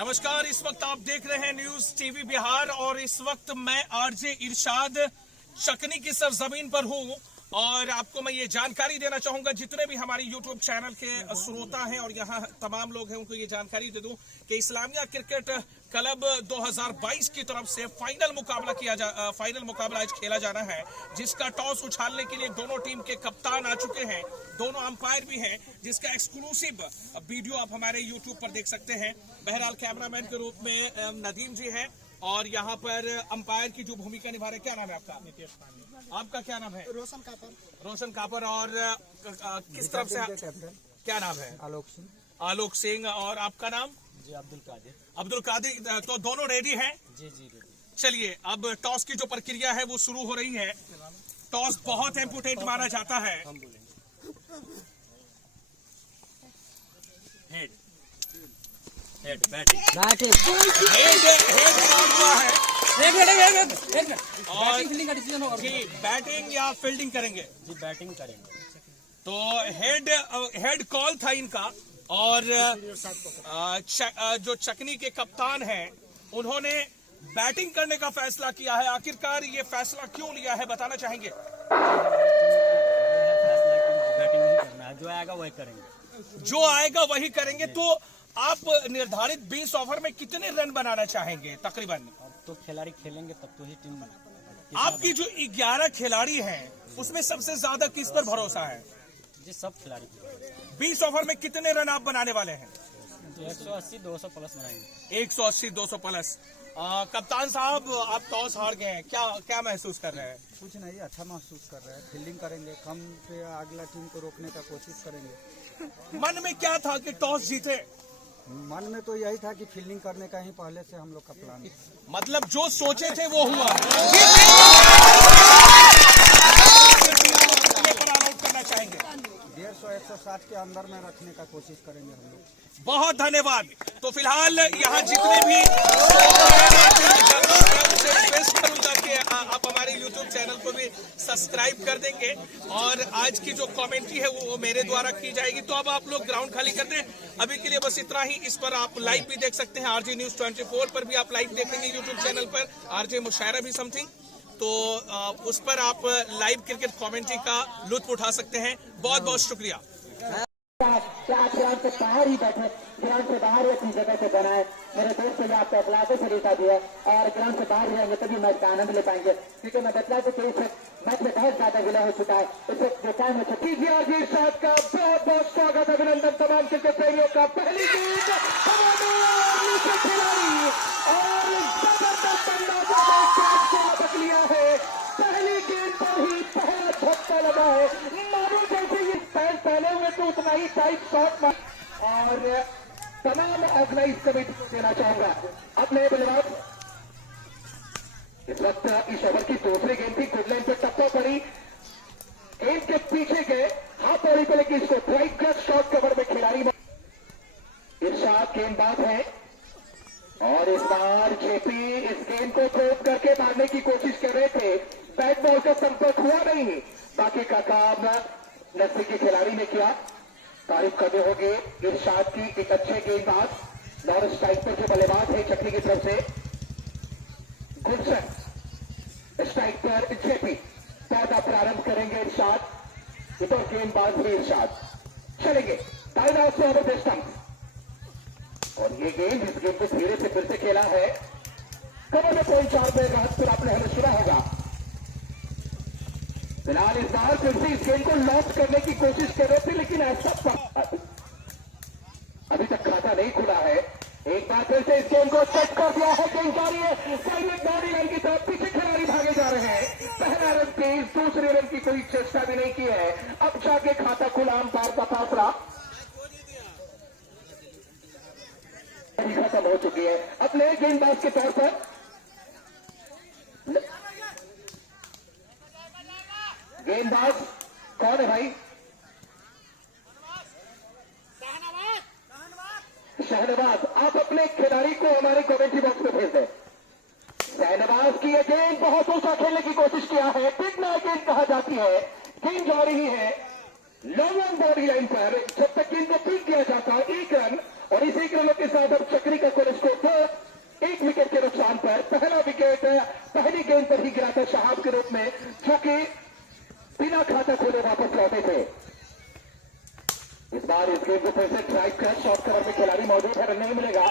नमस्कार, इस वक्त आप देख रहे हैं न्यूज टीवी बिहार और इस वक्त मैं आरजे इरशाद चकनी की सरजमीन पर हूं और आपको मैं ये जानकारी देना चाहूंगा, जितने भी हमारे यूट्यूब चैनल के श्रोता हैं और यहाँ तमाम लोग हैं उनको ये जानकारी दे दूं कि इस्लामिया क्रिकेट क्लब 2022 की तरफ से फाइनल मुकाबला आज खेला जाना है, जिसका टॉस उछालने के लिए दोनों टीम के कप्तान आ चुके हैं, दोनों अंपायर भी हैं, जिसका एक्सक्लूसिव वीडियो आप हमारे यूट्यूब पर देख सकते हैं। बहरहाल कैमरामैन के रूप में नदीम जी हैं और यहाँ पर अंपायर की जो भूमिका निभा रहे, क्या नाम है आपका? आपका क्या नाम है? रोशन कापर। और किस तरफ से, क्या नाम है? आलोक सिंह। और आपका नाम? जी अब्दुल कादिर। तो दोनों रेडी हैं? जी। चलिए, अब टॉस की जो प्रक्रिया है वो शुरू हो रही है। टॉस बहुत इम्पोर्टेंट माना जाता है। हेड बैटिंग हुआ है और जी बैटिंग या फील्डिंग करेंगे? जी बैटिंग करेंगे। तो हेड कॉल था इनका और जो चकनी के कप्तान हैं उन्होंने बैटिंग करने का फैसला किया है। आखिरकार ये फैसला क्यों लिया है, बताना चाहेंगे? बैटिंग नहीं करना है, जो आएगा वही करेंगे। जो आएगा वही करेंगे। तो आप निर्धारित 20 ओवर में कितने रन बनाना चाहेंगे तकरीबन? अब तो खिलाड़ी खेलेंगे तब तो ही टीम। आपकी जो 11 खिलाड़ी हैं उसमें सबसे ज्यादा किस पर भरोसा है? जी सब खिलाड़ी 20 ओवर में कितने रन आप बनाने वाले हैं? 180-200 प्लस बनाएंगे। 180-200 प्लस। कप्तान साहब, आप टॉस हार गए हैं, क्या महसूस कर रहे हैं? कुछ नहीं, अच्छा महसूस कर रहे हैं। फील्डिंग करेंगे, कम पे अगला टीम को रोकने का कोशिश करेंगे। मन में क्या था कि टॉस जीते? मन में तो यही था कि फील्डिंग करने का ही पहले से हम लोग का प्लान है। मतलब जो सोचे थे वो हुआ। करना चाहेंगे? 150-160 के अंदर में रखने का कोशिश करेंगे हम लोग। बहुत धन्यवाद। तो फिलहाल यहाँ जितने भी रिक्वेस्ट करूंगा कि आप हमारे YouTube चैनल को भी सब्सक्राइब कर देंगे और आज की जो कमेंट्री है वो मेरे द्वारा की जाएगी। तो अब आप लोग ग्राउंड खाली कर दें। अभी के लिए बस इतना ही। इस पर आप लाइव भी देख सकते हैं, आरजे न्यूज 24 पर भी आप लाइव देखेंगे YouTube चैनल पर, आरजे मुशायरा भी समथिंग। तो उस पर आप लाइव क्रिकेट कमेंट्री का लुत्फ उठा सकते हैं। बहुत बहुत शुक्रिया। ग्राउंड से बाहर ही बैठे, ग्राउंड से बाहर ही अपनी जगह से बनाए। मेरे दोस्त ने आपको अखलाकों से रिश्ता दिया और ग्राउंड से बाहर रहेंगे तभी मैच का आनंद ले पाएंगे, क्योंकि मैं बतला दूं कि इस मैच में बहुत ज्यादा विलय हो चुका है। इस वक्त जो टाइम है कीजिए आरजे इरशाद का बहुत बहुत स्वागत, अभिनंदन तमाम क्रिकेट प्रेमियों का। पहली गेंद खिलाड़ी और जबरदस्त अंदाजा में कैच को लपक लिया है। पहली गेंद पर ही पहला झटका लगा है, मानो जैसे ये पैर पहले हुए तो उतना ही टाइट शॉट और तमाम ऑर्गेनाइज कमेटी को देना चाहूंगा अपने बल्लेबाज। इस वक्त इस ओवर की दूसरी गेंद थी, गुड लाइन पर टप्पा पड़ी, गेंद के पीछे गए, हाथ वाली पे लेकिन इसको ड्राइव क्रश शॉट कवर में खिलाड़ी इरशाद गेंदबाज है और इस बार जेपी इस गेंद को थ्रोट करके मारने की कोशिश कर रहे थे, बैट बॉल का संपर्क हुआ नहीं। बाकी का काम नजदीकी खिलाड़ी ने किया। तारीफ करने होंगे इरशाद की, एक अच्छे गेंदबाज। नॉन स्ट्राइक पर जो बल्लेबाज है चकनी की तरफ से गुलशन, स्ट्राइक पर जेपी। पौधा प्रारंभ करेंगे इरशाद, इधर गेंदबाज भी इरशाद चलेंगे। टाइम से ओवर द स्टंप और ये गेंद, इस गेंद को धीरे से फिर से खेला है, कवर में कोई 4 पे राहत फिर आपने हमें सुना होगा। फिलहाल इस बार फिर से इस गेंद को लॉस्ट करने की कोशिश कर रहे थे, लेकिन ऐसा अभी तक खाता नहीं खुला है। एक बार फिर से इस गेंद को सेट कर दिया है, गेंद जारी है बॉडी लाइन की तरफ, पीछे खिलाड़ी भागे जा रहे हैं। पहला रन तेज, दूसरे रन की कोई चेष्टा भी नहीं की है। अब जाके खाता खुला, अंपायर का फैसला खत्म हो चुकी है। अब नए गेंदबाज के तौर पर गेंदबाज कौन है भाई? शहनवाज। आप अपने खिलाड़ी को हमारे कमेंट्री बॉक्स में भेज दें। शहनवाज की यह गेंद बहुत ऊंचा खेलने की कोशिश किया है, बिग नाइट गेंद कहा जाती है। गेंद जा रही है लॉन्ग ऑन बॉडी लाइन पर, जब तक गेंद को पिक किया जाता है 1 रन और इसी रनों के साथ अब चक्री का स्कोर एक विकेट के नुकसान पर पहला विकेट पहली गेंद पर ही गिरा था शहाब के रूप में, जो कि बिना खाता खोले वापस लौटे थे। इस बार इस गेंद को फिर से ड्राइव कर शॉर्ट कवर में खिलाड़ी मौजूद है, रन नहीं मिलेगा।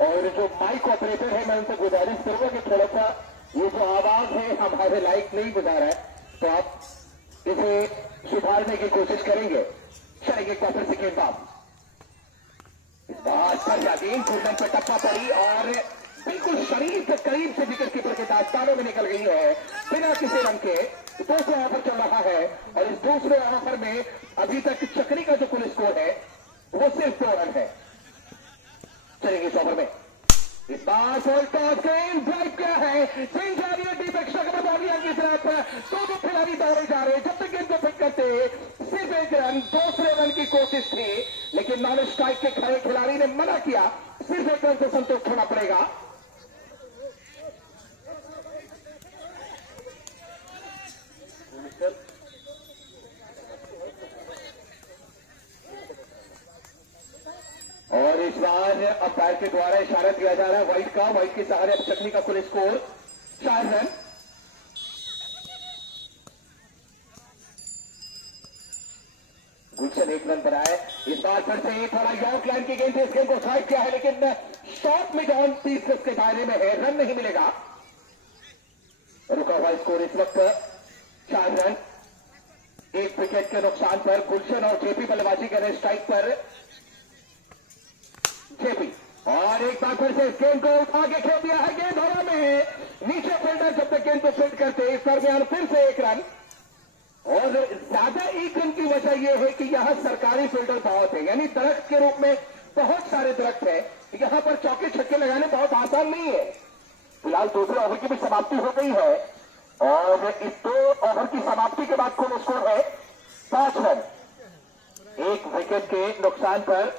और जो माइक ऑपरेटर है, मैं उनसे गुजारिश करूंगा कि थोड़ा सा ये जो आवाज है हमारे लाइक नहीं गुजारा है, तो आप इसे सुधारने की कोशिश करेंगे। चलेंगे एक बार फिर से गेंदबाज, इस बार पर गेंद फुलटन पर टप्पा पड़ी और बिल्कुल शरीर के करीब से विकेट कीपर के दास्तानों में निकल गई है बिना किसी रन के। दूसरा ओवर चल रहा है और इस दूसरे ओवर में अभी तक चकनी का जो कुल स्कोर है वो सिर्फ 2 रन है। चलेंगे इस ओवर में, इस बार फॉल टॉस गेंद ड्राइव किया है, गेंद जा रही है डीप एक्स्ट्रा कवर बाउंड्री की तरफ। दो खिलाड़ी दौड़े जा रहे हैं, जब तक गेंद को फिट करते सिर्फ 1 रन, दूसरे रन की कोशिश थी लेकिन नॉन स्ट्राइक के खड़े खिलाड़ी ने मना किया, सिर्फ 1 रन से संतुष्ट होना पड़ेगा। और इस बार अंपायर के द्वारा इशारा दिया जा रहा है वाइड का, वाइड के सहारे अब चकनी का कुल स्कोर 4 रन। गुलशन 1 रन बनाए। इस बार फिर से थोड़ा यॉर्क लाइन की गेंद से इस गेंद को ड्राइव किया है लेकिन शॉर्ट मिड ऑन 30 गज के दायरे में है, रन नहीं मिलेगा। रुका हुआ स्कोर इस वक्त 4 रन, 1 विकेट के नुकसान पर। गुलशन और जेपी बल्लेबाजी कर रहे स्ट्राइक पर जेपी, और एक बार फिर से इस गेंद को उठा के खेल दिया है, गेंद हवा में है, नीचे फील्डर जब तक गेंद को फील्ड करते इस दरमियान फिर से 1 रन। और ज्यादा 1 रन की वजह यह है कि यहां सरकारी फील्डर बहुत है, यानी दरख्त के रूप में बहुत सारे दरख्त है, यहां पर चौके छक्के लगाने बहुत आसान नहीं है। फिलहाल दूसरे ओवर की भी समाप्ति हो गई है और इस 2 ओवर की समाप्ति के बाद कुल स्कोर है 5 रन, 1 विकेट के नुकसान पर।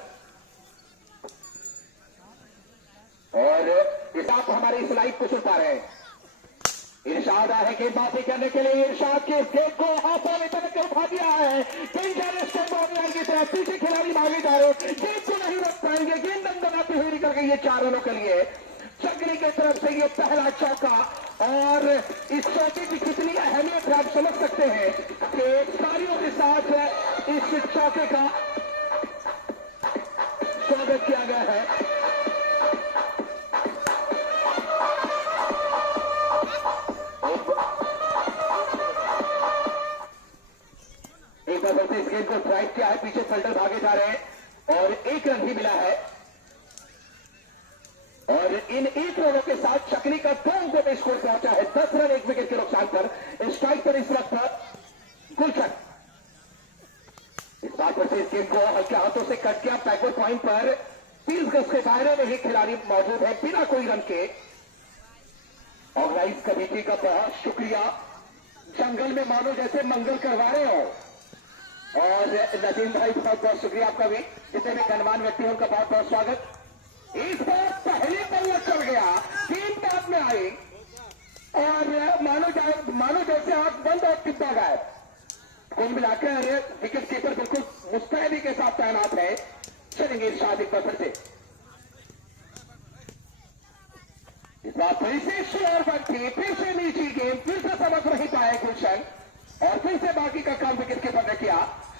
और इस आप हमारे इस लाइव को सुन पा रहे हैं, इरशाद आए गेंदबाजी करने के लिए, इरशाद के गेंद को हाथों में तक उठा दिया है, की तरफ पीछे खिलाड़ी भागे जा रहे, गेंद को नहीं रोक पाएंगे, गेंद दंदनाती हुई निकल गई है 4 रनों के लिए। चकनी की तरफ से ये पहला चौका, और इस चौके की कितनी अहमियत आप समझ सकते हैं कि तालियों के साथ इस चौके का स्वागत किया गया है। एक बार फिर इस गेंद को ड्राइव किया है, पीछे फील्डर भागे जा रहे हैं और 1 रन ही मिला है। और इन 1 रनों के साथ चकनी का 2 अंकों में स्कोर पहुंचा है, 10 रन 1 विकेट के नुकसान पर। स्ट्राइक पर इस वक्त गुलशन, इस बार पर से इस गेंद को हल्के हाथों से कट किया, बैकवर्ड पॉइंट पर 30 गज के दायरे में ही खिलाड़ी मौजूद है बिना कोई रन के। ऑर्गेनाइज कमेटी का बहुत शुक्रिया, जंगल में मानो जैसे मंगल करवा रहे हो। और नदीम भाई बहुत बहुत शुक्रिया आपका भी, जितने भी गणमान्य व्यक्ति हैं उनका बहुत बहुत स्वागत। इस बार पहले बल्ला चल गया, 3 बाद में आई और मानो जैसे आंख बंद और टिप्पा गायब। कुल मिलाकर विकेट कीपर बिल्कुल मुस्तैदी के साथ तैनात है। चलेंगे इरशाद एक बार फिर से, इस बार फिर से शेयर बनती, फिर से नीची गेंद, फिर से समझ नहीं पाए गुलशन और फिर से बाकी का काम विकेट कीपर ने किया।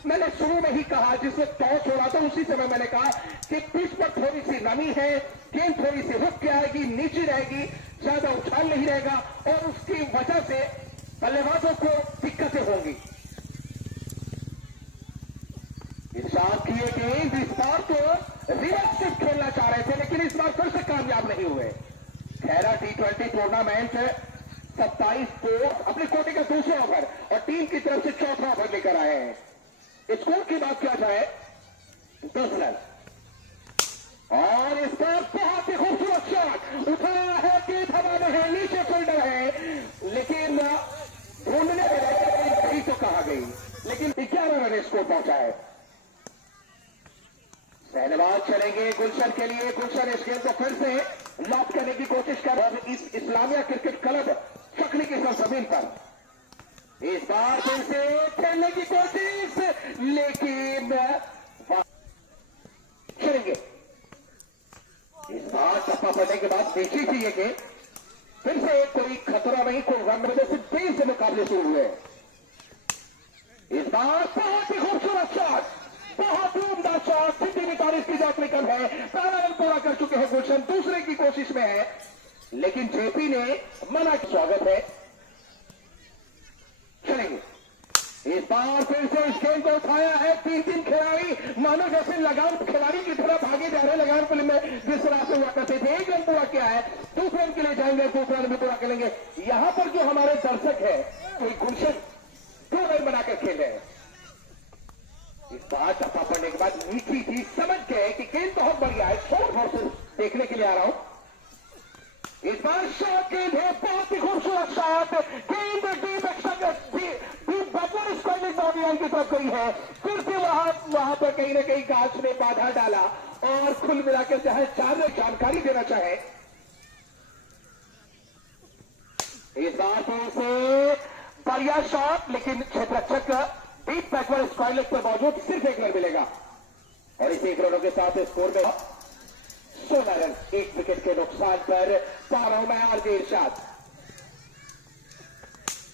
मैंने शुरू में ही कहा, जिससे टॉस हो रहा था उसी समय मैंने कहा कि पिच पर थोड़ी सी नमी है, गेंद थोड़ी सी रुक के आएगी, नीचे रहेगी, ज्यादा उछाल नहीं रहेगा और उसकी वजह से बल्लेबाजों को दिक्कतें होंगी। इरशाद किए गेंद इस बार तो रिवर्स शिफ्ट खेलना चाह रहे थे लेकिन इस बार फिर से कामयाब नहीं हुए। खैरा T20 टूर्नामेंट 27 को अपने कोटे का दूसरा ओवर और टीम की तरफ से चौथा ओवर लेकर आए हैं। स्कोर की बात किया जाए 10 रन और इस पर बहुत ही खूबसूरत शॉट उठाया है, गेंद हवा में है, नीचे फील्डर है लेकिन ढूंढने में तो कहा गई, लेकिन 11 रन स्कोर पहुंचा है। धन्यवाद। चलेंगे गुलशन के लिए, गुलशन इस गेंद को फिर से लॉक करने की कोशिश कर रहे हैं इस इस्लामिया क्रिकेट क्लब चकनी की सरजमीन पर। इस बार फिर से खेलने की कोशिश लेकिन चलेंगे इस बार टप्पा पड़ने के बाद देखी थी ये गेंद, फिर से कोई खतरा नहीं, कोई रन वजह से तेज से मुकाबले शुरू हुए। इस बार बहुत ही खूबसूरत शॉट, बहुत ही उम्दा शॉट, 43 की जो कम है, पहला रन पूरा कर चुके हैं गुलशन, दूसरे की कोशिश में है, लेकिन जेपी ने मना। स्वागत है, चलेंगे। इस बार फिर से इस गेंद को उठाया है, 3 खिलाड़ी मानो जैसे लगाम खिलाड़ी की तरह भागे जा रहे हैं। लगाम फिल्म में जिस तरह से हुआ करते थे, 1 रन पूरा किया है, दूसरे रन के लिए जाएंगे, दूसरा रन भी पूरा करेंगे। यहां पर जो हमारे दर्शक है, कोई गुलशन 2 रन बनाकर खेल रहे हैं। इस बार टप्पा पड़ने के बाद नीची थी, समझ गए कि गेंद बहुत बढ़िया है, छोड़ से देखने के लिए आ रहा हूं। इस बार शॉट गेंद है, बहुत ही खूबसूरत शॉट, गेंद डीप बैकवर्ड स्क्वायर बाउंड्री की तरफ गई है, फिर से वहां पर कहीं ना कहीं गाछ ने बाधा डाला, और कुल मिलाकर चाहे 4 ने जानकारी देना चाहे, इस बार फिर से बढ़िया शॉट, लेकिन क्षेत्ररक्षक डीप बैकवर्ड स्क्वायर पर मौजूद, सिर्फ 1 रन मिलेगा, और इस 1 रनों के साथ स्कोर में 16 रन, 1 विकेट के नुकसान पर पा रहा हूं मैं आरजे इरशाद।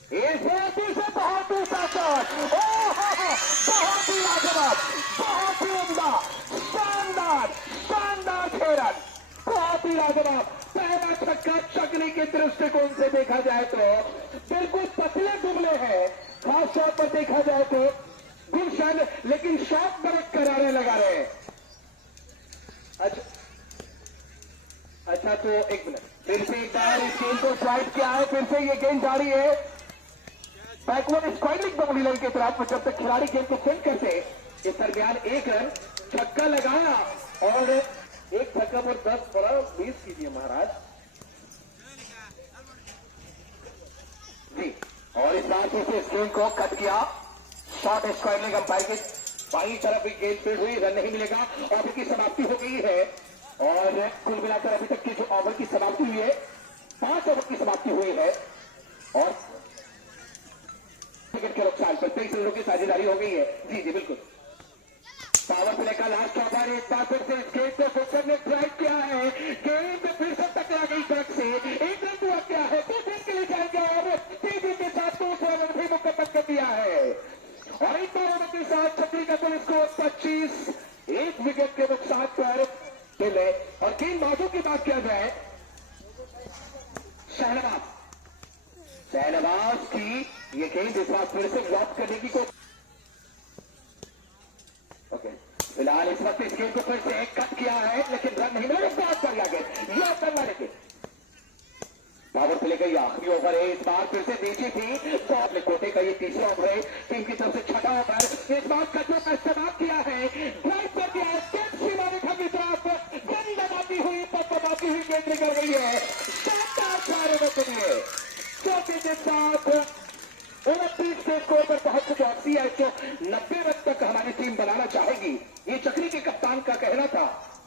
इस से बहुत ऊंचा शॉट, बहुत ही लाजवाब, बहुत ही उम्दा, शानदार शानदार 6 रन, बहुत ही लाजवाब। पहला छक्का चकनी के दृष्टिकोण से देखा जाए तो बिल्कुल पतले दुबले हैं, खास तौर पर देखा जाए तो गुलशन, लेकिन शॉट बड़े करारे लगा रहे हैं। अच्छा तो 1 मिनट, फिर से एक बार इस गेंद को स्ट्राइक किया है, फिर से ये गेंद जारी है बैकवर्ड स्क्वायरिंग बाउंड्री लाइन के तरफ। जब तक खिलाड़ी गेंद को सेंड करते, इस दरमियान 1 रन, छक्का लगाया, और 1 छक्का पर 10 पड़ा, 20 कीजिए महाराज जी। और इस बार से इस गेंद को कट किया, शॉर्ट स्क्वायरिंग अंपायर की बाई तरफ भी गेंद फील्ड हुई, रन नहीं मिलेगा, ओवर की समाप्ति हो गई है, और कुल मिलाकर अभी तक की जो ओवर की समाप्ति हुई है, 5 ओवर की समाप्ति हुई है, और विकेट के नुकसान पर 23 रनों की साझेदारी हो गई है। जी जी बिल्कुल, पावर प्ले का लास्ट ओवर, एक बार फिर से इस गेंद को फोकर ने ट्राई किया है, गेंद फिर से टकरा गई ट्रक से, 1 रन हुआ क्या है, 2 रन के लिए जाएंगे, और तेजी के साथ 2 रन भी मुकम्मल कर दिया है, और इन 2 रनों के साथ छतरी का कुल स्कोर 25, 1 विकेट के नुकसान पर मिले। और गेंदबाजों की बात किया जाए, शहनवाज की ये गेंद इस बार फिर से ब्लॉक करने की कोशिश। ओके, फिलहाल इस वक्त इस गेंद को फिर से कट किया है, लेकिन रन नहीं मिला, बहुत बढ़िया गेंद, यह करना लेके पावर प्ले का आखिरी ओवर है। इस बार फिर से नीचे थी, तो आपने कोटे का ये तीसरा ओवर है, टीम की तरफ से 6ठा ओवर, इस बार कटों का इस्तेमाल किया है, ड्राइव कर दिया है, सीमा रेखा की तरफ गेंद दबाती हुई गेंद निकल गई है, शानदार 4 ओवर के लिए, चौथे के साथ 29 के स्कोर पर पहुंच चुके 80 है, तो 90 रन तक हमारी टीम बनाना चाहेगी, ये चक्री के कप्तान का कहना था।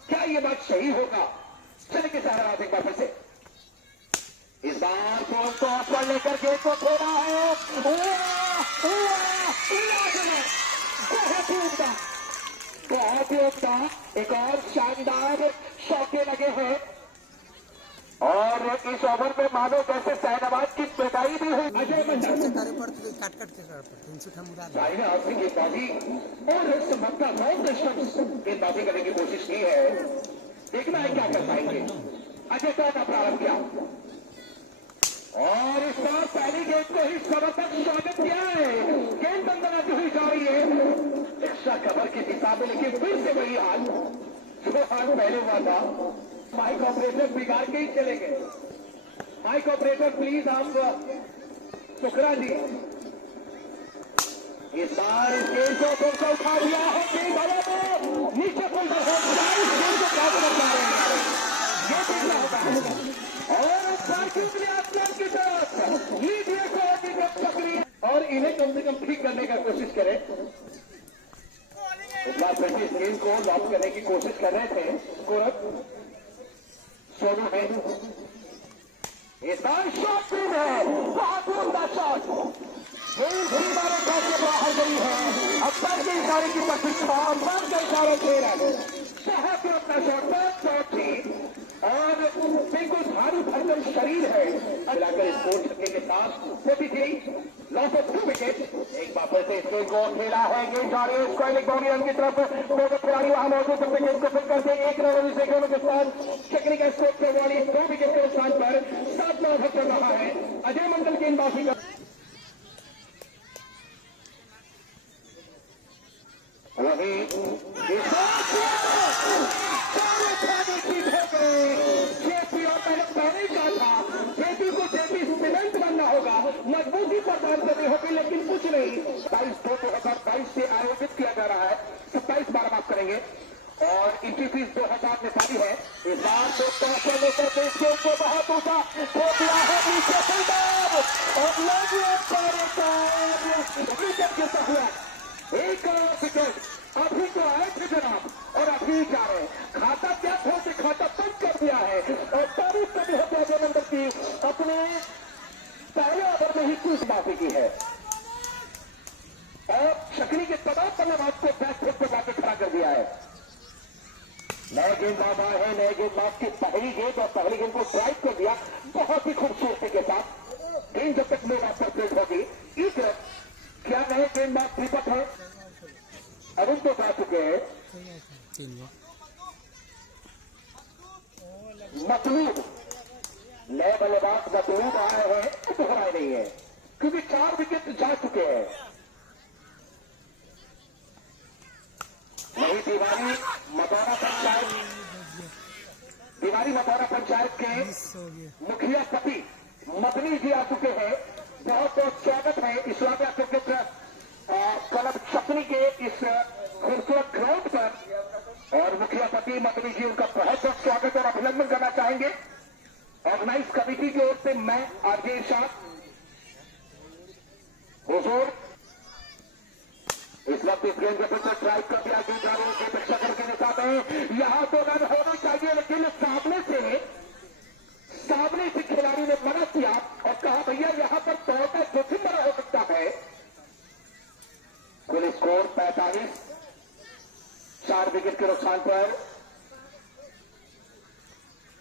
क्या ये बात सही होगा? चले के सहारा एक बार फिर से, इस बार बॉल को ऑफर लेकर गेंद को छोड़ा है, बहुत ही उम्दा, एक और शानदार शॉटे लगे हैं, और इस ओवर में मानो जैसे शहनवाज की पिटाई भी हुई। अजय गेंदबाजी और गेंदबाजी करने की कोशिश की है, देखना है क्या कर पाएंगे। अजय का प्रारंभ किया, और इस बार पहली गेंद को ही समर्थक स्वागत किया है, गेंद बंदनाती हुई जा रही है एक्स्ट्रा कवर की दिशा में, लेकिन फिर से वही हाल जो हाल पहले हुआ था। माइक ऑपरेटर बिगाड़ के ही चले गए। माइक ऑपरेटर प्लीज, आप सुखरा जी, इस बार इस गेंद को फिर से उठा दिया है, नीचे पुल पर गेंद को क्या कर पा रहे हैं, ये देखना होगा। और की तरफ लीजिए सक्रिय, और इन्हें कम से कम ठीक करने का कोशिश करें। इस बार फिर इस गेंद को लॉक करने की कोशिश कर रहे थे स्कोरर सोनू है, इस बार शॉट है, बहुत उम्दा शॉट, गेंद सीमा रेखा से बाहर गई है, अब सर के इशारे की प्रतीक्षा, और सर के इशारे 13 रन, बहुत ही अपना शॉट, बहुत ही बिल्कुल भारी भरकम शरीर है। मिलाकर स्कोर छक्के के साथ 43 लॉस ऑफ 2 विकेट। एक बार फिर से इस गेंद को खेला है, गेंद जा रही है स्क्वायर बाउंड्री रन की तरफ। दो खिलाड़ी वहां मौजूद अपने गेंद को फिट करते हैं। एक रन से गेंद के साथ चक्री का स्कोर 44 2 विकेट के नुकसान पर 7-9 चल रहा है। अजय मंडल गेंदबाजी का वही जेपी और पहले पहले का था। जेपी को जेपी सीमेंट बनना होगा, मजबूती प्रदान करनी होगी, लेकिन कुछ नहीं। 22/2/2022 से आयोजित किया जा रहा है। 27 बार माफ करेंगे और इनकी फीस 2000 निशानी है। इस बार तो टॉस लेकर देश को बहुत ऊंचा हो गया है। नीचे फुलबार और विकेट गिरता हुआ एक और विकेट अभी तो आए थे जनाब और अभी जा रहे हैं। खाता क्या खोल के खाता बंद कर दिया है और तारीफ करनी होती है अजय मंडल की। अपने पहले ओवर में ही कुछ माफी की है और शक्री के तमाम बल्लेबाज को बैक फुट पर जाकर खड़ा कर दिया है। नए गेंदबाज आए हैं, नए गेंदबाज की पहली गेंद और पहली गेंद को ड्राइव कर दिया बहुत ही खूबसूरती के साथ। गेंद जब तक मेरा पर प्लेट होगी इस क्या नए गेंदबाज दीपक है अरुण तो जा चुके हैं। मतलूब नए बल्लेबाज मतलूब आए हैं, दोहराए नहीं है क्योंकि 4 विकेट जा चुके हैं। वही तिवारी मतौरा पंचायत के मुखिया पति मदनी जी आ चुके हैं। बहुत बहुत स्वागत है इस्लामिया क्रिकेट क्लब चकनी के इस खूबसूरत ग्राउंड पर और मुखिया पति मदनी जी उनका बहुत बहुत स्वागत और अभिनंदन करना चाहेंगे। ऑर्गेनाइज कमेटी की ओर से मैं आरजे इरशाद हुजूर इस वक्त इस गेंद के फिर से ट्राई कर दिया। गेंदबाजों की अपेक्षा करके निशाते हैं, यहां तो रन होना चाहिए, लेकिन सामने से खिलाड़ी ने मना किया और कहा भैया यहां पर दौड़ का जोखिम बड़ा हो सकता है। कुल स्कोर 45 4 विकेट के नुकसान पर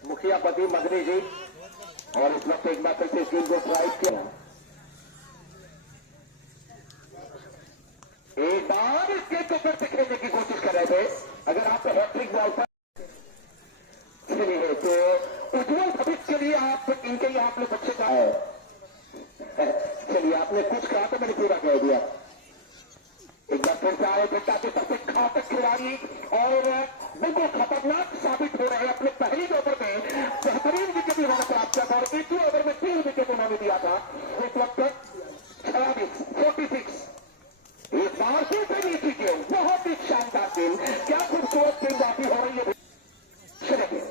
मुखिया पति मदनी जी और इस वक्त एक बार फिर से टीम को ट्राई किया। एक बार इस गेंद को फिर से खेलने की कोशिश कर रहे थे। अगर आप हैट्रिक बॉल पर खेलिए तो उज्जवल भविष्य के लिए आप इनके लिए आपने बच्चे का है। चलिए आपने कुछ कहा तो मैंने पूरा कह दिया। एक बार फिर से आए बेटा के सबसे घातक खिलाड़ी और बिल्कुल खतरनाक साबित हो रहे हैं। अपने पहली ओवर में बेहतरीन विकेट इन्होंने प्राप्त किया था और एक ही ओवर में 3 विकेट उन्होंने दिया था। इस वक्त 46 इस बार फिर से नीचे के बहुत ही शानदार गेंद, क्या खूबसूरत गेंदबाजी हो रही है। चलिए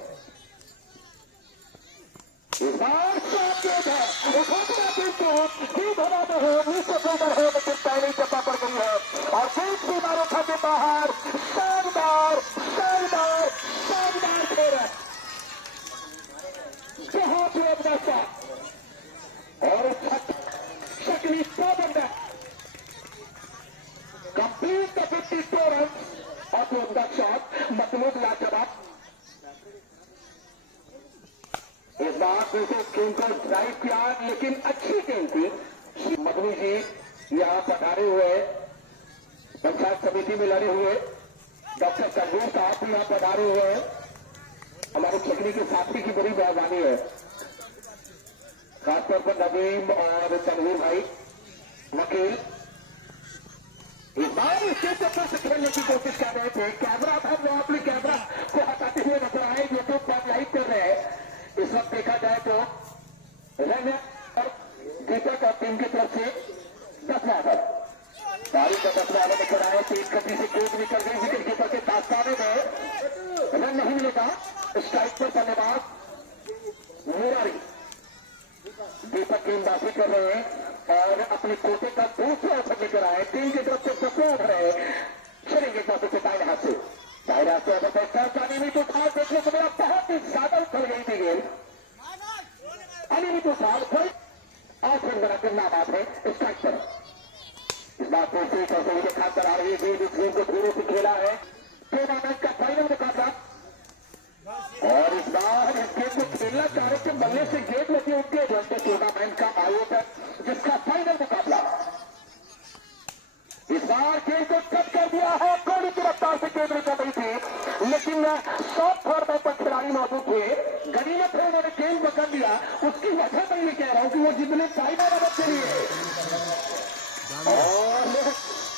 इस बार शॉट गेंद है, उठा गेंद को गेंद हवा में है, नीचे फील्डर है लेकिन पहले चप्पा पड़ गई है और गेंद की बार उठा के बाहर। शानदार शानदार शानदार खेल है, बहुत ही अपना शॉट और शक्ली 100 बंदा कंप्लीट द 52 रन और उनका शॉट मतलब लाजवाब। इस बार फिर से गेंद को ड्राइव किया लेकिन अच्छी गेंद थी। मदनी जी यहां पधारे हुए, पंचायत समिति में लड़े हुए डॉक्टर तनवीर साहब भी यहां पधारे हुए हैं। हमारे चकनी के साथी की बड़ी मेहरबानी है, खासतौर पर नदीम और तनवीर भाई वकील। इस बार इसके चक्कर से खेलने की कोशिश कर रहे थे। कैमरा था वो अपने कैमरा को हटाते हुए नजर आए, यूट्यूब पर लाइव कर रहे हैं। इस वक्त देखा जाए तो रन और दीपक और टीम की तरफ से 10 ओवर तारीख का 10 ओवर लेकर आए। तेज गति से गेंद निकल गई विकेट कीपर के तास्ताने में, रन नहीं मिलेगा। स्ट्राइक पर बल्लेबाज मुरारी दीपक गेंदबाजी कर रहे हैं और अपने कोटे का दूसरा ओवर लेकर आए। टीम की तरफ से 10 ओवर है, चलेंगे काफी से दाएं हाथ से अनियमित उछाल देखने को मिला, बहुत ही ज्यादा उछल गई थी गेंद। अनियमित उछाल 8 रन बनाकर नाम बात है स्ट्राइक पर। इस बात को से कैसे हुए खातर आ रही है। इस गेम को धीरे से खेला है टूर्नामेंट का फाइनल मुकाबला और इस बार इस गेम को बल्ले से गेंद लगी उनके ट्वेंटी टूर्नामेंट का आयोजक, जिसका फाइनल मुकाबला इस बार गेंद को कट कर दिया है। गोली की रफ्तार से गेंद निकल रही थी, लेकिन शॉर्ट थर्ड पर खिलाड़ी मौजूद थे। गनीमत है उन्होंने गेंद पकड़ लिया। उसकी वजह मैं ये कह रहा हूं कि वो जितने फाइनल मदद के लिए और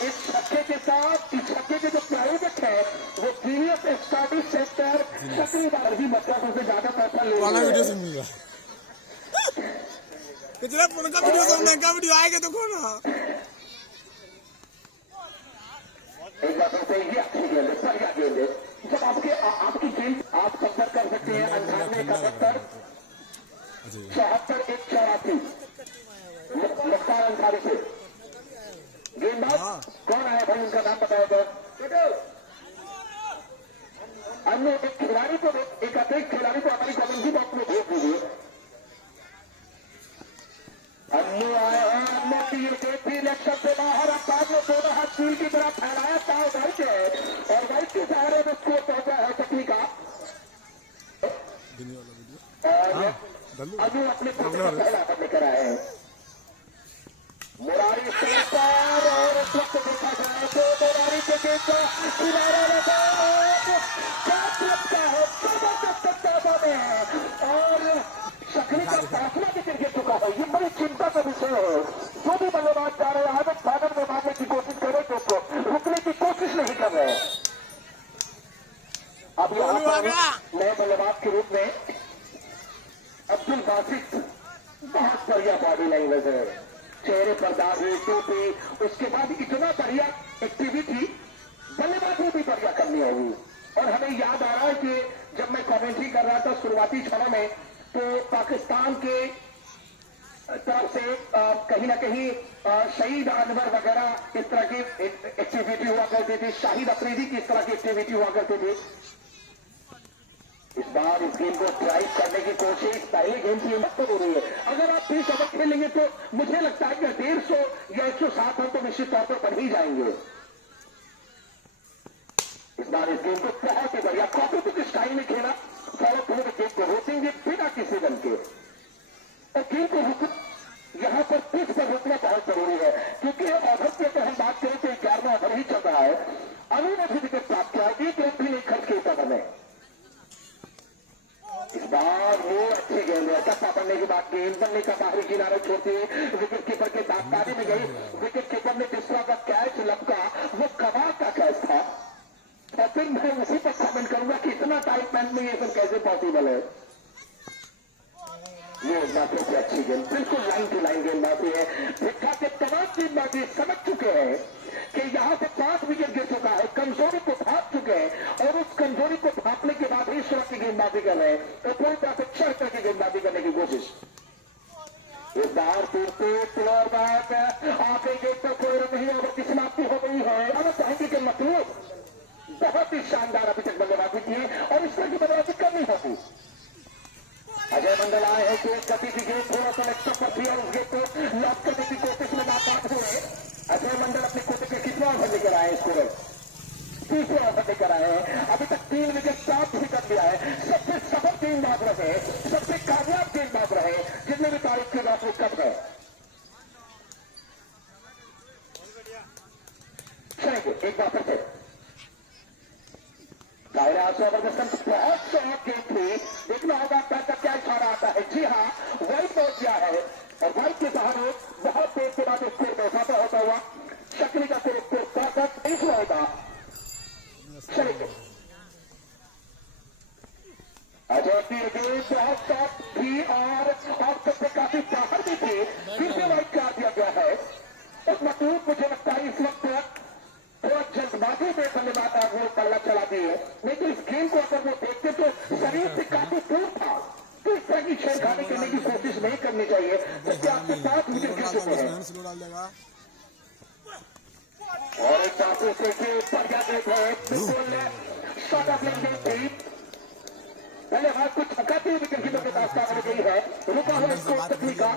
इस छक्के के साथ इस छक्के के जो प्रायोजक है वो जीनियस स्टडी सेंटर सकरी बार भी मद्रासों से ज्यादा पैसा ले रहे हैं। कितना पुराना वीडियो आएगा तो कौन एक बात होते ही अच्छी गेंद है, बढ़िया गेंद है। जब आपकी गेंद आप संपर्क कर सकते हैं 98 71 74 184 मुख्तार अंसारी से। गेंदबाज कौन आया भाई, उनका नाम बताया जाए। अन्य एक खिलाड़ी को एक अतिरिक्त खिलाड़ी को हमारी कमेंट्री बॉक्स में भेज दीजिए। अन्य आया है, अन्य की ये गेंद थी लेफ्ट से बाहर। अब्बास ने दोनों हाथ कील की तरह फैलाया था वाइट है और वाइट के सहारे में उसको पहुंचा है चकनी का। और अनु अपने पहला पर लेकर आए हैं मुरारी सरकार। और इस वक्त देखा जाए तो मुरारी के गेंद का किनारा लगा है, जबरदस्त ताजा में है और सकरी का फासला भी गिर चुका है। ये बड़ी चिंता का विषय है। जो भी बल्लेबाज जा रहे हैं फाइनल में मारने की कोशिश करे तो रुकने की कोशिश नहीं कर रहे हैं। अब यहाँ पर नए बल्लेबाज के रूप में अब्दुल बासित, बहुत बढ़िया बॉडी लैंग्वेज है, चेहरे पर दाढ़ी टोपी, उसके बाद इतना बढ़िया एक्टिविटी बल्लेबाजी भी बढ़िया करनी होगी। और हमें याद आ रहा है कि जब मैं कमेंट्री कर रहा था शुरुआती क्षणों में तो पाकिस्तान के तरफ से कहीं ना कहीं शहीद अनवर वगैरह इस तरह की एक्टिविटी हुआ करती थी, शाहिद अफरीदी की इस तरह की एक्टिविटी हुआ करती थी। इस बार इस गेम को ड्राइव करने की कोशिश पहले गेम की हिम्मत हो रही है। अगर आप 30 ओवर खेलेंगे तो मुझे लगता है कि 150 या 107 रन तो निश्चित तौर पर बन ही जाएंगे। इस बार इस गेम को बहुत ही बढ़िया कॉपी टू स्टाइल में खेला। फॉलो थ्रू गेम को रोकेंगे बिना किसी रन के और गेम को रुक यहां पर पिच पर रोकना बहुत जरूरी है, क्योंकि ओवर की अगर हम बात करें तो 11वां ओवर ही चल रहा है। अनु ने भी विकेट प्राप्त किया, एक रन भी नहीं खर्च किया था मैंने। इस बार वो अच्छी गेंद है, टप्पा बनने के बाद गेंद बनने का बाहरी किनारे छोड़ती विकेट कीपर के दांत ताने में गई। विकेट कीपर ने जिस तरह का कैच लपका वो कमाल का कैच था। और फिर मैं उसी पर कमेंट करूंगा कि इतना टाइट मैच में ये सब कैसे पॉसिबल है। ये बातों से अच्छी गेंद, बिल्कुल लाइन टू लाइन गेंदबाजी है। भिक्खा के तमाम गेंदबाजी समझ चुके हैं कि यहां से 5 विकेट गिर चुका है, कमजोरी को भाप चुके हैं और उस कमजोरी को भापने के बाद ही सुरक्षा की गेंदबाजी कर रहे हैं। तो पूरी तरह से 6 तरह की गेंदबाजी करने की कोशिश। इस बार फ्लोर बैक आगे गेंद पर कोई रन नहीं, ओवर की समाप्ति हो गई है। अब चाहेंगे कि मतलब बहुत ही शानदार अभी तक बल्लेबाजी की और इस तरह की बल्लेबाजी करनी होगी। अजय मंडल आए हैं कि गति की गेंद थोड़ा सा एक्स्ट्रा पर थी और उस गेंद को लॉक करने की कोशिश में नाकाम हुए। अजय मंडल अपने कोटे के कितना ओवर लेकर आए स्कोर 3 ओवर लेकर आए हैं। अभी तक 3 विकेट प्राप्त भी कर दिया है। सबसे सफल गेंदबाज रहे, सबसे कामयाब गेंदबाज रहे, जितने भी तारीख के बाद कब है। चलेंगे एक बार फिर से बहुत शॉर्ट गेम थी। देखना होगा पैर का क्या इशारा आता है। जी हाँ, वाइट बॉल किया है और वाइट के सहारे बहुत देर के बाद स्कोर में इजाफा होता हुआ शक्री का स्कोर 63 होगा। चलेंगे अजय की गेंद बहुत टॉप थी और सबसे काफी बाहर भी थी, फिर से वाइट कर दिया गया है। उस मतलब मुझे लगता है इस वक्त थोड़ा जल्दबाजी में बल्लेबाज वो पल्ला चला दिए, लेकिन इस गेम को अगर वो देखते तो शरीर से काफी दूर था। तो इस तरह की छेड़खानी करने की कोशिश नहीं करनी चाहिए, क्योंकि आपके 5 विकेट गिर चुके हैं। और एक चाकू से बढ़िया गेंद है, बिल्कुल शॉट ऑफ लेंगे थी। बल्लेबाज को छकाती हुई विकेट कीपर के दास्तान हो गई है। रुका हुआ इसको तकनीका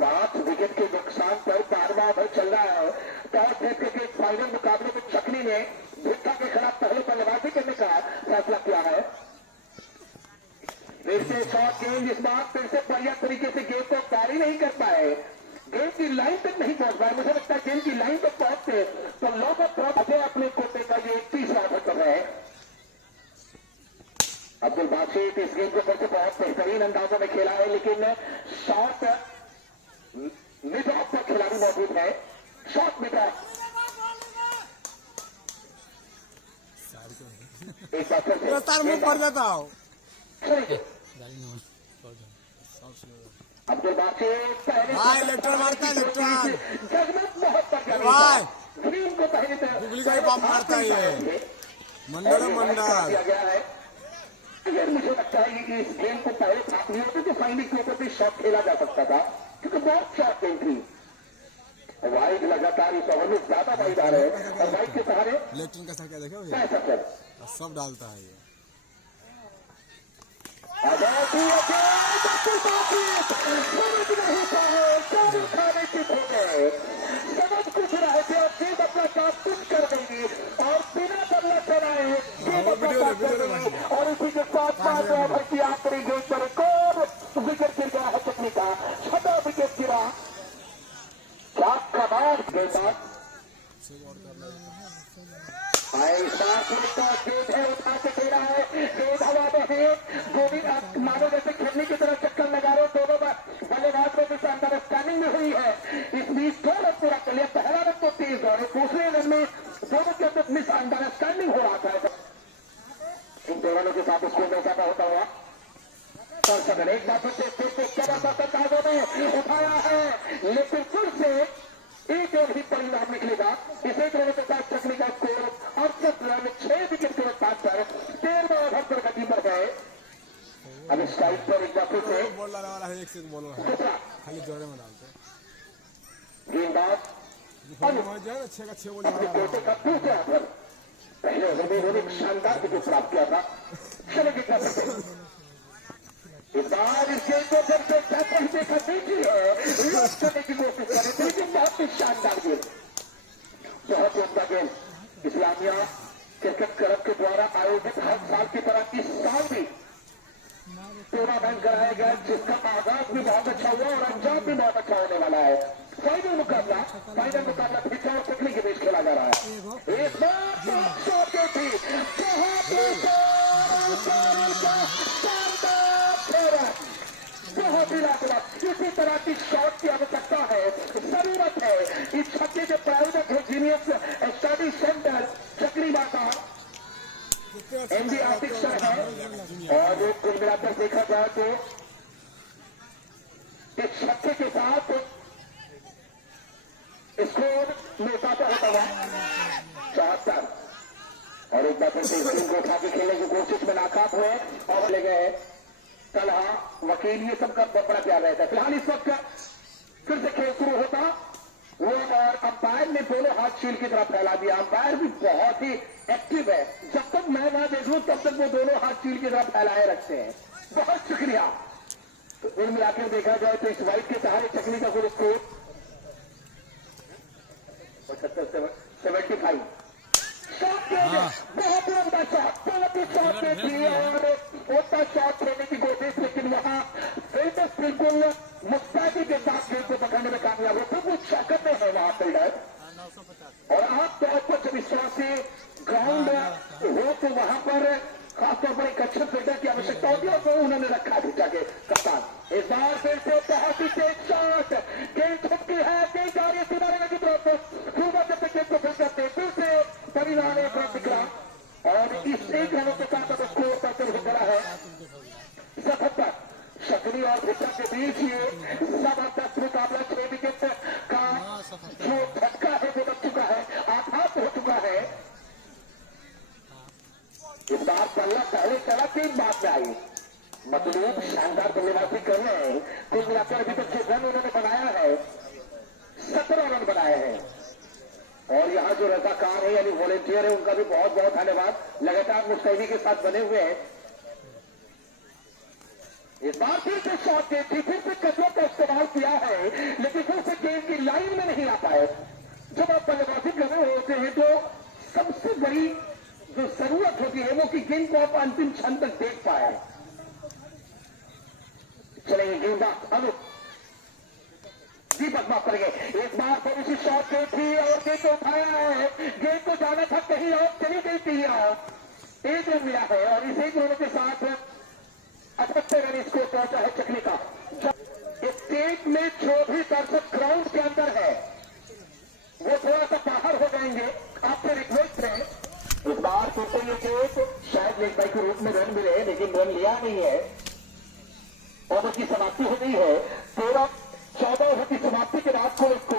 5 विकेट के नुकसान पर 12वां ओवर चल रहा है। टॉस जीत के फाइनल मुकाबले में चकनी ने भिक्खा के खिलाफ पहले बल्लेबाजी करने का फैसला किया है। फिर से शॉर्ट गेंद, इस बार फिर से बढ़िया तरीके से गेंद को कैरी नहीं कर पाए, गेंद की लाइन तक नहीं पहुंच पाए। मुझे लगता है गेंद की लाइन तक पहुंचते तो लॉक ऑफ ड्रॉप अपने कोटे का ये तीसरा ऑफर कर रहे हैं। अब्दुल बाशिद इस गेंद को फिर से बहुत बेहतरीन अंदाजों में खेला है, लेकिन शॉट मिड ऑफ का खिलाड़ी मौजूद है। शॉट मिड ऑफ एक बार फिर से तार मुंह पड़ जाता हो। अब्दुल बाशिद पहले भाई लेटर मारता है, लेटर जजमेंट बहुत बढ़िया भाई ग्रीन को पहले गुगली का बम मारता है ये मंडल दिया गया है। अगर मुझे लगता है कि इस गेम को पहले साथ नहीं होते तो फाइनल के ऊपर भी शॉट खेला जा सकता था, क्योंकि बहुत शॉट गेम थी। वाइड लगातार इस ओवर में ज्यादा वाइड आ रहे हैं और वाइड के सहारे लेटरिन का क्या देखो ये कैसा सर सब डालता है ये। समझ कुछ रहे थे और गेम अपना काम कुछ कर देंगी और बिना बल्ला चलाए गेम अपना काम कर देंगे। और इसी के साथ साथ ओवर की आखिरी गेंद पर एक और विकेट गिर गया है चकनी का, 6वां विकेट गिरा। क्या कमाल गेंदबाज गेंद है, उठा के खेला है, गेंद हवा में है, गोविंद मानो जैसे खेलने की तरह चक्कर लगा रहे दोनों बल्लेबाज में भी अंडरस्टैंडिंग में हुई है। इस बीच 2 रन पूरा कर लिया, पहला रन तो तेज और दूसरे रन में दोनों के अंदर मिस अंडरस्टैंडिंग हो रहा था। इन दोनों के साथ उसको मौका होता हुआ कर सकते एक बार फिर से जबरदस्त ने उठाया है, लेकिन फिर से एक और ही परिणाम निकलेगा। इस एक रन के साथ चकनी का स्कोर 68 रन 6 विकेट के साथ पर 13वां ओवर पर गति पर गए। अब स्ट्राइक पर एक बार फिर से बॉल डालने वाला है, एक से बॉल खाली जोरे में डालते गेंदबाज हैं 6 का 6 बॉल अपने कोटे का दूसरा ओवर। पहले ओवर में उन्होंने एक शानदार विकेट प्राप्त किया था। चले कितना सकते इस बार इस गेंद को फिर से देखा देखी है, लॉक करने की कोशिश कर रहे थे, लेकिन बहुत ही शानदार गेंद, बहुत उम्दा गेंद। इस्लामिया क्रिकेट क्लब के द्वारा आयोजित हर साल की तरह इस साल भी टूर्नामेंट कराया गया, जिसका आगाज भी बहुत अच्छा हुआ और अंजाम भी बहुत अच्छा होने वाला है। फाइनल मुकाबला फिर और चकनी के बीच खेला जा रहा है। इस बहुत ही लाजवाब, इसी तरह की शॉट की आवश्यकता है, जरूरत है। इस छक्के के प्रायोजक है जीनियस स्टडी सेंटर चकरी बाजार, एमडी आतिक सर है। और कुल मिलाकर देखा जाए तो इस छक्के के साथ स्कोर में इजाफा होता हुआ 74 और एक बार फिर से टीम को उठा के खेलने की कोशिश में नाकाम हुए और ले गए तलहा वकील, ये सब का बड़ा प्यार रहता है। फिलहाल इस वक्त फिर से खेल शुरू होता वो और अंपायर ने दोनों हाथ शील्ड की तरफ फैला दिया। अंपायर भी बहुत ही एक्टिव है, जब तक मैं ना देखूं तब तक वो दोनों हाथ शील्ड की तरफ फैलाए रखते हैं। बहुत शुक्रिया। तो कुल मिलाकर देखा जाए तो इस वाइट के सहारे चकनी का कुल स्कोर 75। बहुत लंबा शॉट, बहुत ही शॉट देख लिया और ओटा शॉट खेलने की कोशिश, लेकिन वहां फिल्डर्स बिल्कुल मुस्तैदी के साथ खेल को पकड़ने में कामयाब हो। तो कुछ शौकत है वहां फिल्डर, और आमतौर पर जब इस तरह से ग्राउंड हो तो वहां पर खासतौर पर एक अच्छे फिल्डर की आवश्यकता होती है और वो उन्होंने रखा है जाके कप्तान। इस बार फिर से बहुत ही तेज शॉट, गेंद छुपती है, गेंद जा रही है किनारे की तरफ, पूर्वा जब तक गेंद को फिर करते फिर से परिणाम एक रन निकला और इस एक रनों के साथ अब स्कोर बढ़कर हो गया है 77। शकनी और भुट्टा के बीच ये जबरदस्त मुकाबला 6 विकेट का जो झटका है वो बच चुका है, आघात हो चुका है। इस बार बल्ला पहले चला 3 बाद में आई, मतलब शानदार बल्लेबाजी कर रहे हैं। कुल मिलाकर अभी तक जो रन उन्होंने बनाया है 17 रन बनाए हैं। और यहाँ जो रजाकार है यानी वॉलेंटियर है उनका भी बहुत बहुत धन्यवाद, लगातार मुस्तैदी के साथ बने हुए हैं। इस बार फिर से शॉट गेंद थी, फिर से कदमों का इस्तेमाल किया है, लेकिन फिर से गेंद की लाइन में नहीं आ पाए। जब आप बल्लेबाजी कर रहे होते हैं तो सबसे बड़ी जो जरूरत होती है वो कि गेंद को आप अंतिम क्षण तक देख पाए। गेंदबाज अनूप दीपक माफ करेंगे। एक बार थोड़ी सी शॉट गेंद थी और गेंद को उठाया है, गेंद को जाना था कहीं और, चली गई थी और एक रन मिला है और इस एक रन के साथ 78 रन स्कोर पहुंचा है चकली का। स्टेट में जो भी दर्शक ग्राउंड के अंदर है वो थोड़ा सा बाहर हो जाएंगे, आपसे रिक्वेस्ट है। इस बार तो ये गेंद शायद लेग बाई के रूप में रन मिले लेकिन रन लिया नहीं है। ओवर की समाप्ति हो गई है, 13-14 ओवर की समाप्ति के बाद को इसको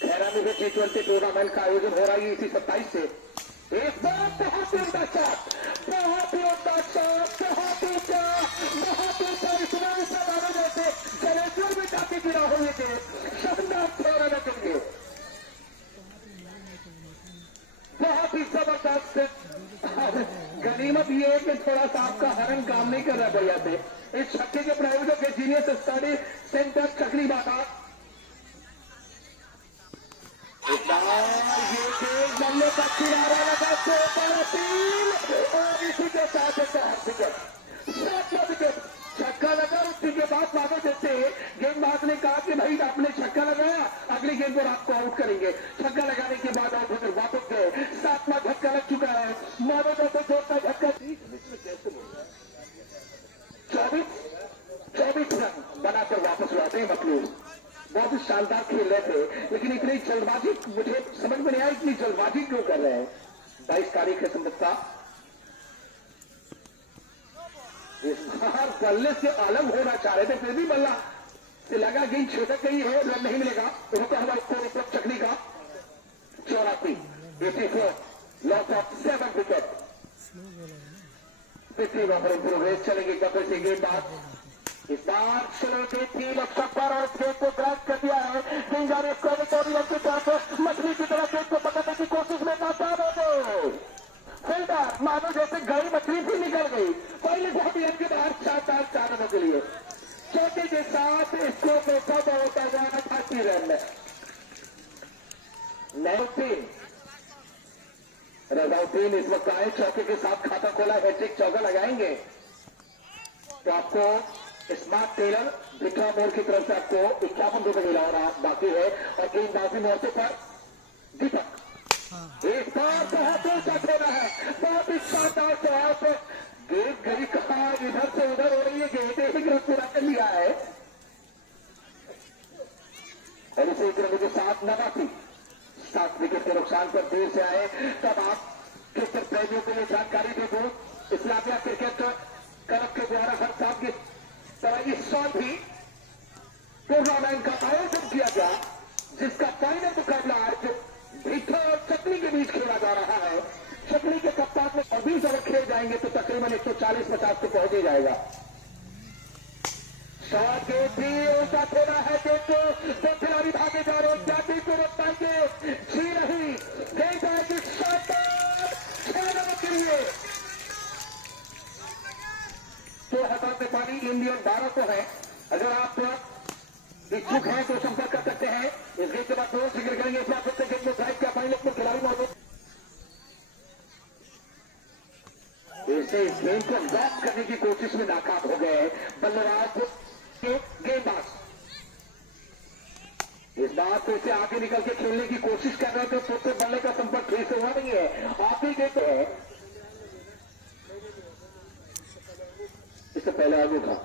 खैरा में T20 टूर्नामेंट का आयोजन हो रहा है इसी 27 से। एक बार बहुत ही ऊंचा शॉट, बहुत ही ऊंचा शॉट, बहुत ऊंचा, बहुत ऊंचा, इतना ऊंचा माना जैसे जलेश्वर में जाके गिरा हो ये गेंद, शानदार 6 रन के लिए बहुत ही जबरदस्त। गनीमत ये है कि थोड़ा सा आपका हरन काम नहीं कर रहा बढ़िया से। इस छक्के के प्रायोजक है जीनियस स्टडी सेंटर चकली बाटा। ये बल्ले का किनारा लगा और इसी के साथ विकेट छक्का लगा। उसी के बाद मानो जैसे गेंदबाज ने कहा कि भाई आपने छक्का लगाया, अगली गेंद पर आपको आउट करेंगे। छक्का लगाने के बाद आउट होकर वापस गए, 7वां झटका लग चुका है। मानो जैसे जोड़ता झटका 24 रन बनाकर वापस लौटे मखलूस। बहुत ही शानदार खेल रहे थे लेकिन इतनी जल्दबाजी मुझे समझ में नहीं आया, इतनी जल्दबाजी क्यों कर रहे हैं। 22 तारीख है संबत्ता। इस बार बल्ले से अलग होना चाह रहे थे फिर भी बल्ला से लगा गेंद छिटक गई है, रन नहीं मिलेगा। रुका हुआ स्कोर चकली का 84 लॉस ऑफ 7 विकेट। पिछली ओवर प्रोग्रेस चलेंगे कपिल सिंह गेंदबाज। इस बार चलो गेंद थी लक्ष्य पर और गेंद को क्रैश कर दिया है। गेंद जा रही की तरफ मछली की तरफ गेंद को पकड़ने की कोशिश में नाकाम हो गए। फील्डर मानो जैसे गई मछली भी निकल गई। पहले बहुत रन के बाहर 4 रनों के लिए चौके के साथ इसको होता हुआ 88 रन। रजाउद्दीन इस वक्त आए, चौके के साथ खाता खोला, हैट्रिक चौका लगाएंगे तो आपको स्मार्ट टेलर बिट्रा मोड़ की तरफ से आपको 51 रुपए मिलाना बाकी है। और गेंदबाजी मोर्चे पर दीपक एक बार बहुत ऊंचा खेला है, बहुत ही शानदार जवाब। गेंद गई कहा इधर से उधर हो रही है, गेंद एक रन पूरा कर लिया है और इसे एक रन के साथ 7 विकेट के नुकसान पर देर से आए। तब आप क्रिकेट प्रेमियों को यह जानकारी दे दूं, इस्लामिया क्रिकेट क्लब के द्वारा हर साल की तरह इस साल भी टूर्नामेंट का आयोजन किया गया जिसका फाइनल मुकाबला आज भिट्ठा और चकली के बीच खेला जा रहा है। चकली के कप्तान में 20 ओवर खेल जाएंगे तो तकरीबन 140-50 को पहुंच ही जाएगा। शॉट गेंद भी ऊंचा खेला है, दो खिलाड़ी भागे जा रहे हैं, जाति को रोक पाएंगे जी नहीं। गेंद आएगी शानदार 6 रन के लिए। 2000 में पानी इंडियन 12 को है। अगर आप इच्छुक हैं तो संपर्क कर सकते हैं। इस गेंद के बाद दोनों जिक्र करेंगे इस बात से गेंद में ड्राइव किया फाइनल में खिलाड़ी मौजूद। इसे इस गेंद को ड्रॉप करने की कोशिश में नाकाम हो गए बल्लेबाज गेंदबाज। इस बार तो इसे आगे निकल के खेलने की कोशिश कर रहे थे, तो बल्ले का संपर्क ठीक से हुआ नहीं है। आप ही कहते हैं इससे पहले आगे था।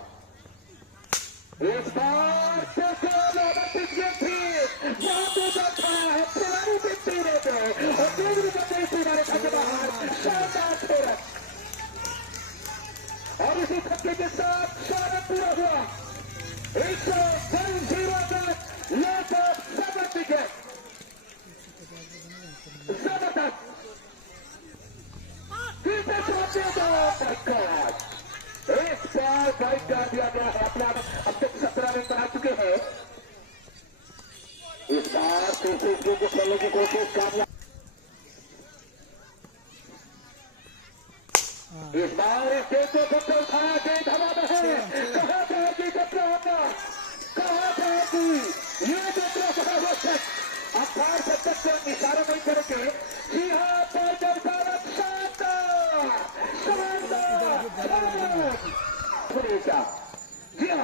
इस बार बहुत ऊंचा खाया है, खिलाड़ी भी रहते हैं और दूसरी बच्चे सीमारे छक्के बाहर शानदार खेल और इसी छक्के के साथ 4 रन पूरा हुआ। 110 तक लॉस ऑफ 7 विकेट। जबरदस्त पीछे छोड़ते एक बार बाइक कर दिया गया है। अपने अब तक 17 रन बना चुके हैं। इस बार फिर से इस गेम को खेलने की कोशिश कामयाब। इस बार इस गेम को फिर से उठाया, गेंद हवा में है। कहां जाएगी जत्रा होगा, कहां जाएगी ये जत्रा कहा। अब 4 तक से इशारा नहीं करेंगे। जी हाँ, टाइगर भारत शानदार जी हाँ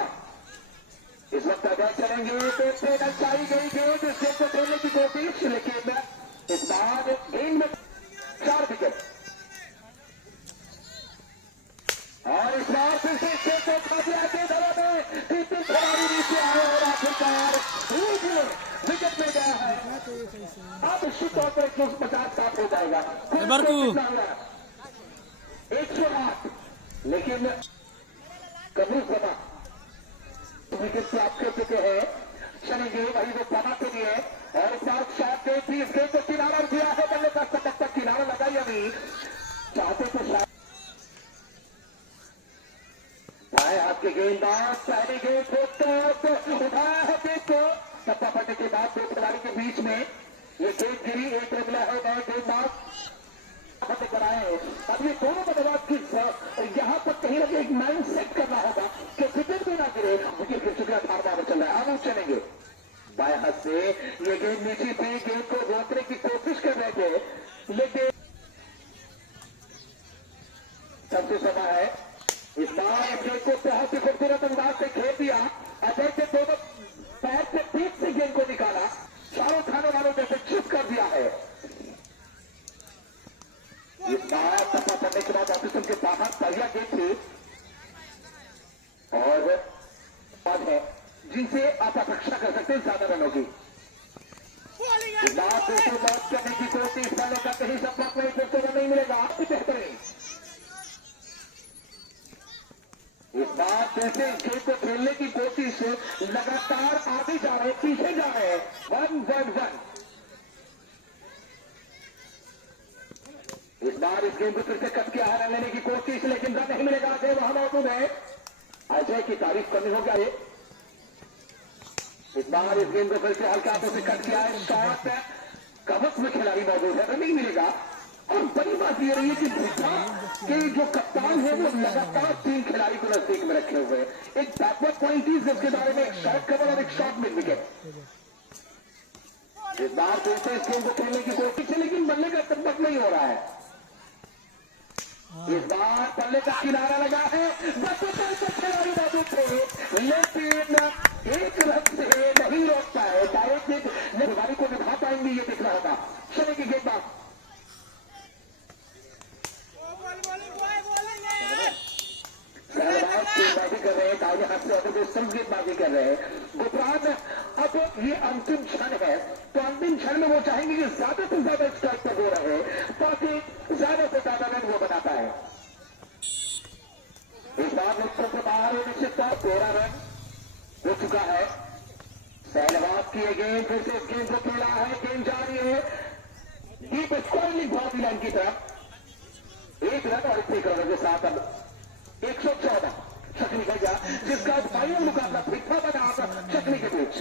इस बार फिर से खेल को खा दिया धरा में 3 खिलाड़ी नीचे आए और आखिरकार विकेट में गया है। अब निश्चित तौर पर 150 साफ हो जाएगा। 108, लेकिन कबूल सभा विकेट प्राप्त कर चुके हैं। चलेंगे वही वो पमा के लिए और इस बार शॉट गई थी। इस गेंद को किनारा दिया है, बल्ले का तक तक किनारा लगाई अभी चाहते तो शायद बाएं हाथ के गेंदबाज पहले गेंद को उठाया है गेंद को टप्पा पड़ने के बाद 2 खिलाड़ी के बीच में ये गेंद गिरी। एक रगला है नए गेंदबाज कराए। अब ये दोनों बल्लेबाज की यहाँ पर कहीं ना कहीं एक माइंड सेट करना होगा कि विकेट भी ना गिरे। विकेट गिर चुका 18 चल रहा है। आगे चलेंगे बाएं हाथ से ये गेंद नीचे थी, गेंद को रोकने की कोशिश कर रहे थे लेकिन सबसे समय है। इस बार गेंद को बहुत ही खूबसूरत अंदाज से खेल दिया। अजय के दोनों पैर से पीठ से गेंद को निकाला, चारों खाने वालों जैसे चिप कर दिया है। इस बार टप्पा पड़ने के बाद ऑफिसर के बाहर बढ़िया गेंद थी और है जिनसे आप अपेक्षा कर सकते हैं ज्यादा रनों की। इस बार दूसरी बात करने की कोशिश वाले का कहीं संपर्क नहीं, फिर से नहीं मिलेगा। आपकी बेहतरीन इस बार दूसरे गेंद को खेलने की कोशिश, लगातार आगे जा रहे, पीछे जा रहे हैं। 1-1-1 इस बार इस गेंद को फिर से कट के रन लेने की कोशिश, लेकिन रन नहीं मिलेगा। अजय वहां मौजूद है, अजय की तारीफ करनी होगी। इस बार इस गेंद को फिर से हल्के हाथों से कट किया है। शॉट कवच में खिलाड़ी मौजूद है, रन नहीं मिलेगा। और बड़ी बात यह रही है कि भूखा के जो कप्तान है वो लगातार 3 खिलाड़ी को नजदीक में रखे हुए हैं। एक बैकवर्ड पॉइंट ही जिसके बारे में एक शॉर्ट कवर और एक शॉर्ट मिड विकेट। इस बार फिर से इस गेंद को खेलने की कोशिश है, लेकिन बल्ले का संपर्क नहीं हो रहा है। इस बार पल्ले का किनारा लगा है, खिलाड़ी मौजूद थे लेकिन एक रन से नहीं रोकता है। डायरेक्ट खिलाड़ी को निभा पाएंगे ये दिख रहा होगा। चलेगी गेंदबाज गेंदबाजी कर रहे हैं, दाहिने हाथ से ऑपोजिशन गेंदबाजी कर रहे हैं। गुजरात अब ये अंतिम क्षण है, तो अंतिम क्षण में वो चाहेंगे कि ज्यादा से ज्यादा स्ट्राइक पर हो रहे ताकि ज्यादा से ज्यादा रन वो बनाता है। इस बार नुकसान से बाहर होने से 13 रन हो चुका है। सहलवाद की गेंद फिर से गेंद को खेला है, गेंद जा रही है डीप स्कोरिंग बाउंड्री लाइन की तरफ। 1 रन और 1 रन के साथ अब 114 शक्नी का गया, जिसका फाइनल मुकाबला भिट्ठा बना शक्नी के बीच।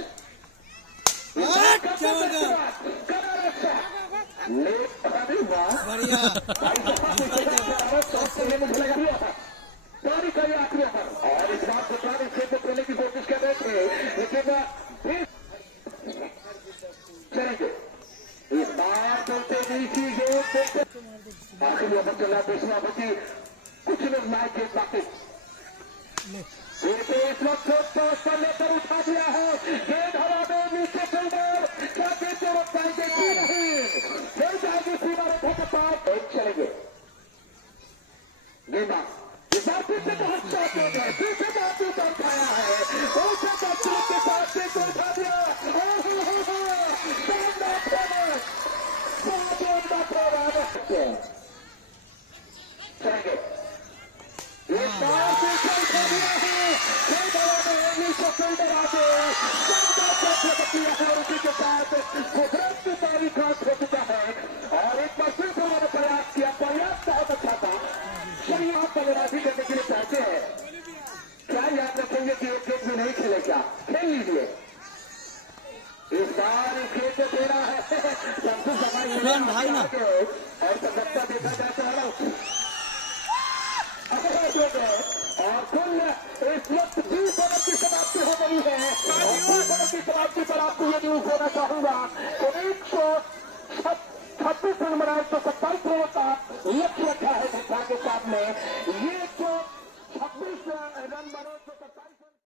आखिरी ओवर और इस बार गुजरात इस खेल को खेलने की कोशिश कर रहे थे, लेकिन चलेंगे इस बार चलते आखिरी ओवर चला। दूसरा बची कुछ लोग मैच खेल पाते इस वक्त पर लेकर उठा दिया है। गेंद हवा में नीचे फील्डर क्या देते वक्त पाएंगे कि नहीं, फिर जाएगी सीमा रेखा के पास। चलेंगे गेंदबाज इस बार फिर से बहुत शॉट हो गए, फिर से बहुत ऊपर खाया है, ऊपर बच्चों के साथ गेंद को उठा दिया। चलेंगे एक बार फिर से दिया है, नीचे फील्डर आगे है, उसी के साथ गुजरात की तारीख हो चुका है। और एक बार फिर से उन्होंने प्रयास किया, प्रयास बहुत अच्छा था। चलिए आप बल्लेबाजी करने के लिए पहुंचे हैं, क्या याद रखेंगे कि एक गेंद भी नहीं खेले, क्या खेल लीजिए। इस बार इस गेंद को दे रहा है सबसे समय और संगठता देखा जाता है और कुल इस वक्त 20 ओवर की समाप्ति हो गई है। और 20 ओवर की समाप्ति पर आपको ये न्यूज होना चाहूंगा तो 126 रन बनाए तो 27 रनों का लक्ष्य रखा है के सामने। ये 126 रन बने।